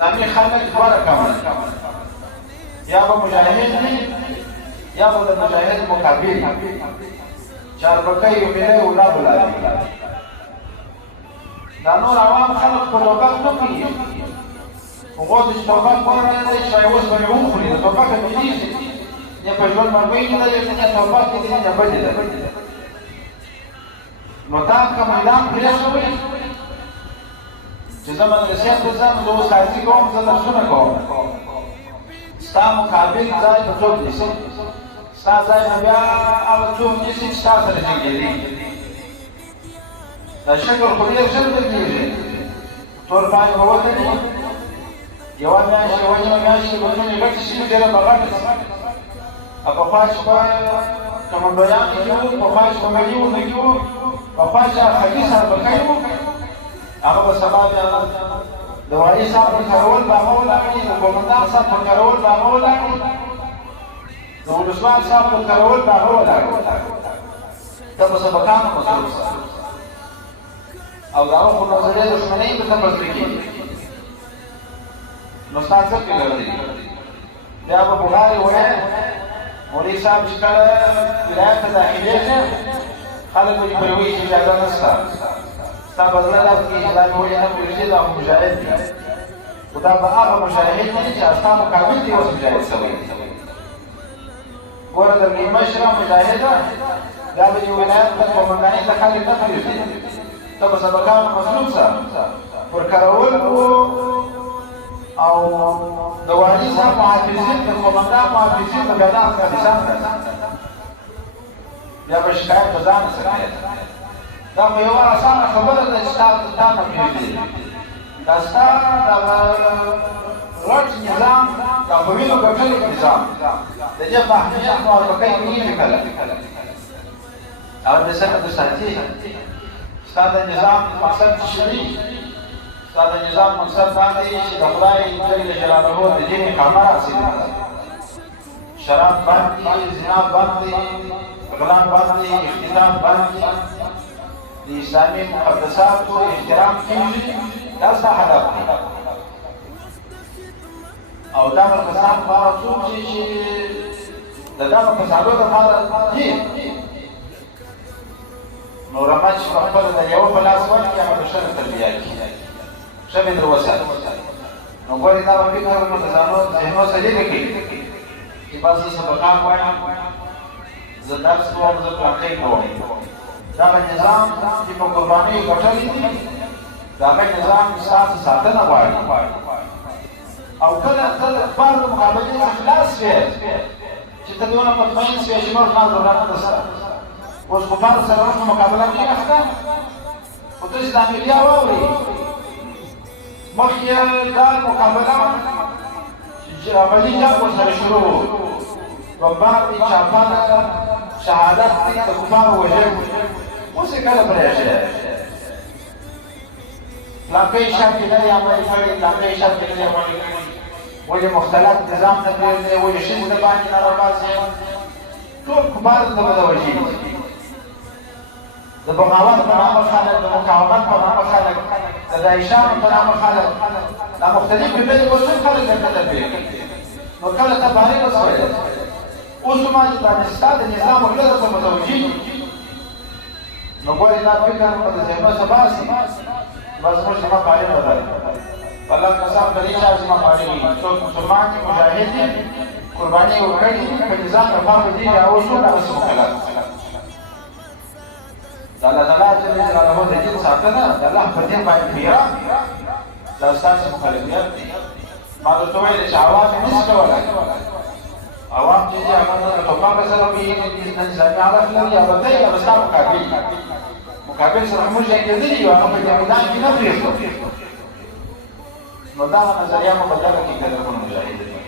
اسلامي خلک غوره کوي یا به مجاهد وي یا به د مجاهد مقابل چاربکی یو ملی اولا بلایي دا نور عوام خلک په توبک نه کوي هغو د چې توبک غوره نه دی چې اوس به مې وخوري د توبکه تېرېږي نه په ژوند مرګۍ کې ده نه توبک کې دي نه بدې ده نو تا که میدان پرېښوئ چې زه مدرسې ته ځم زه اوس حاجي کوم زه درسونه کوم ستا مقابل ځای به څوک نیسي ستا ځای به بیا هغه څوک نیسي چې ستا سره جنګېدي دا شکر خو ډېر ژر بدلېږي تور باندې به وتلي یوه میاشت یوه نیمه میاشتې به ځینې غټې شي ډېره به غټه شي پخوا چې به کمنډویان کې وو پخوا چې به ملي ونه کې وو پخوا چې حاجي سربکی وو هغه به سبا بیا د والي صاحب په کارول به هغه ولاړې د قومندان صاحب په کارول به هغه ولاړې د ولسوال صاحب په کارول به هغه ولاړې دا به سبقانو مصروف سه او د هغه خو نظریې دښمنۍ به ته بزرې کېږي نو ستا څه فکر دی بیا به بغارې ویل مولوي صاحب چې کله ولایت ته داخلېږي خلک به دې پرې وایي چې اجازه نشته ستا به زړه درد کېږي چې دا مې ولې نه پرېږدي دا خو مجاهد دي خو دا به هغه مجاهد نه دي چې ستا مقابل دې اوس مجاهد شوی ګوره درګۍ مشره مجاهده دا به دې ولایت ته قومندانۍ ته خلک نه پرېږدي ته به سبقانو مظلوم سه پر کارول او د والي صاحب محافظین د قومندان محافظین د بیا دا افغانستان ده بیا به شکایت په ځان سره دا خو یوه اسانه خبره ده چې تا نه پرېږدي دا ستا دغه رټ نظام دا په وینو ګټلې نظام د دې په اهمیت موافقه کېږي کله او د څه د ساتي ستا د نظام مقصد څه دی ستا د نظام مقصد دا دی چې د خدای جل جلاله د دین کامه حاصله شراب بند دي زنا بند دي غلا بند دي اختلاف بند دي د اسلامي مقدساتو احترام کېږي دا ستا هدف دی او دغه کسان هغه څوک چې د دغه فسادو دپاره دي نو رمه چې په خپله د یوه په لاس ورکړي هغه د شرع تربیه کړي ښه به در وساتي نو ګورې دا به فکر نو د ځانو ذهنو سره لیرې کړي چې بس زه سبقان وایم زه درس کوم زه پلانکۍ کوم دغه نظام چې په قربانیو ګټلي دي د هغه نظام ستاسو ساتنه غواړي او کله کله بار د مقابلې څخه خلاص شوې چې ته دونه مطمئن شوې چې نور خلاص ضرورت نشته اوس کفارو سره اوس مقابله کېږي خو ته چې دا میډیا واورې مخکې دا مقابله چې عملي جنګ ورسره شروع و بمبار دي چاپان شهادت دي د کفارو وژل اوس یې کله پرېږدي پلانکۍ شرط یې نه دی عملي کړی پلانکۍ شرط یې نه دی عملي کړی ولې مختلف نظام نه پرېږدي ولې ښځې د باندې نه راباسي ټول کفارو ته به د وژي د بغاوت په نامه خلک د مقاومت په نامه خلک د داعشانو په نامه خلک دا مختلفې ډلې اوس هم خلک درته تربیه کوي نو کله ته فارغ شوی اوس ما چې دا ستا د نظام وکړه درته متوجه دي نو ګورې دا فکر په د ذهنو څه باسي بس موږ زما فارغ بدل الله قسم کوي چې زما فارغ وي څوک مسلمان دي مجاهد دي قرباني یې ورکړې په نظام لپاره دي اوس هم دغسې مکلف د الله تعالی جل جلاله د دین ساتنه د الله په دین باندې خیره دا ستاسو مخالفیت دی ما درته ویل چې عوام یې نشي کولی عوام چې دي هغه د ټوپک سره ویږي د نظامي حالت لري یا به دی یا به ستا مقابل سره موږ جنګېدلي یو هغه په دې میدان کې نه پرېږدو نو دغه نظریه مو بدله کړي که درمون مجاهد